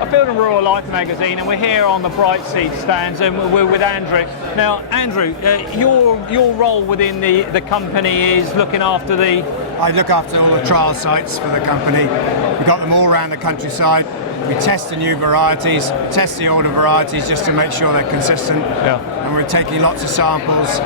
A Field and Rural Life magazine, and we're here on the Bright Seed stands, and we're with Andrew. Now, Andrew, your role within the company is looking after I look after all the trial sites for the company. We've got them all around the countryside. We test the new varieties, test the older varieties just to make sure they're consistent. Yeah. And we're taking lots of samples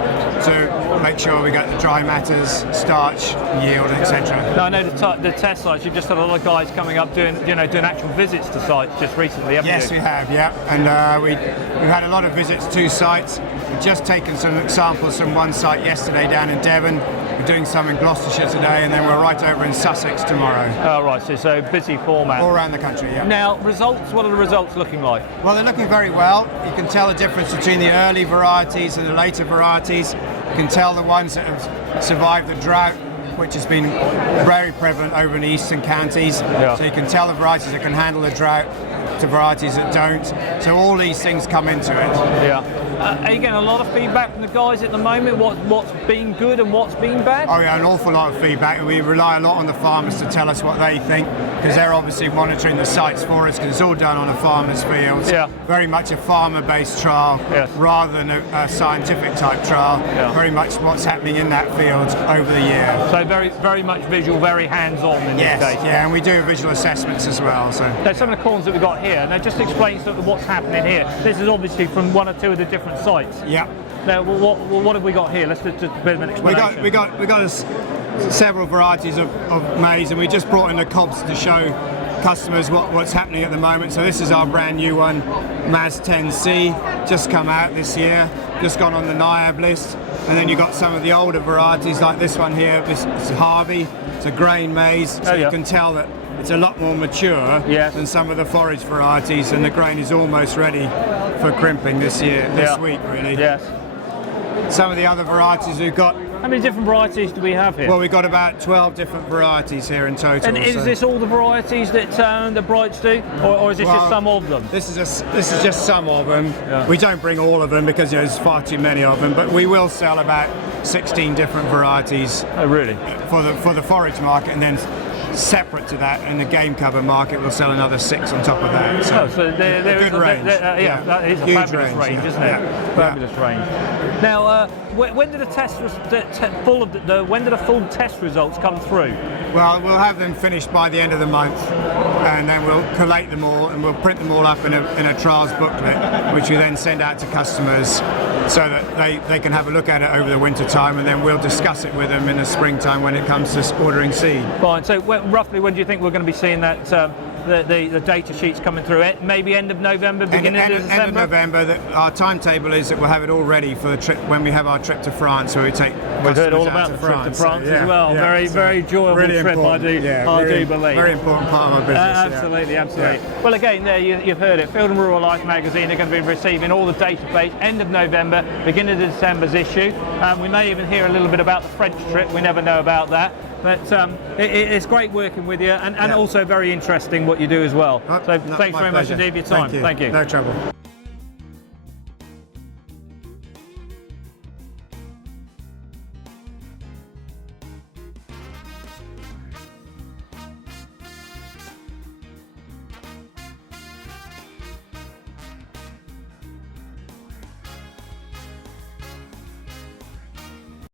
to make sure we get the dry matters, starch, yield, etc. Now, I know the test sites. You've just had a lot of guys coming up doing actual visits to sites just recently, haven't you? Yes, we have. Yeah, and we've had a lot of visits to sites. We've just taken some samples from one site yesterday down in Devon. We're doing some in Gloucestershire today, and then we're right over in Sussex tomorrow. Oh, right, so busy format. All around the country, yeah. Now, results, what are the results looking like? Well, they're looking very well. You can tell the difference between the early varieties and the later varieties. You can tell the ones that have survived the drought, which has been very prevalent over in the eastern counties. Yeah. So you can tell the varieties that can handle the drought to varieties that don't. So all these things come into it. Yeah. Are you getting a lot of feedback from the guys at the moment? What's been good and what's been bad? Oh yeah, an awful lot of feedback. We rely a lot on the farmers to tell us what they think, because they're obviously monitoring the sites for us, because it's all done on a farmer's field. Yeah. Very much a farmer-based trial, yes, rather than a scientific type trial. Yeah. Very much what's happening in that field over the year. So very much visual, very hands-on in this case. Yeah, and we do visual assessments as well. So now, some of the corns that we've got here, now just explain sort of what's happening here. This is obviously from one or two of the different sites. Yeah. Now, what have we got here? Let's just a bit of an explanation. We got several varieties of maize, and we just brought in the cobs to show customers what's happening at the moment. So this is our brand new one, MAIZE 10C, just come out this year, just gone on the NIAB list. And then you've got some of the older varieties like this one here. This is Harvey. It's a grain maize, so you can tell that it's a lot more mature than some of the forage varieties, and the grain is almost ready for crimping this week really. Yes. Some of the other varieties we've got. How many different varieties do we have here? Well, we've got about 12 different varieties here in total. And is this all the varieties that the Brights do, or is this just some of them? This is just some of them. Yeah. We don't bring all of them because there's far too many of them, but we will sell about 16 different varieties. Oh, really? For the forage market, and then separate to that, in the game cover market, we'll sell another 6 on top of that. So there is good range. That is a Huge fabulous range, isn't it? Yeah. Fabulous range. Now, when do when do the full test results come through? Well, we'll have them finished by the end of the month, and then we'll collate them all, and we'll print them all up in a trials booklet, which we then send out to customers so that they can have a look at it over the winter time, and then we'll discuss it with them in the springtime when it comes to ordering seed. Fine. So roughly when do you think we're going to be seeing that the data sheets coming through? It maybe end of November, beginning of December? End of November. Our timetable is that we'll have it all ready for the trip when we have our trip to France, where we take We've heard all customers about out the to trip to France. France as well. Very enjoyable really trip, I do believe. Very important part of our business. Absolutely. Yeah. Well, again, there you've heard it. Field and Rural Life magazine are going to be receiving all the database end of November, beginning of December's issue. We may even hear a little bit about the French trip. We never know about that. But it's great working with you, and also very interesting what you do as well. So thanks very much indeed for your time. Thank you. Thank you. No trouble.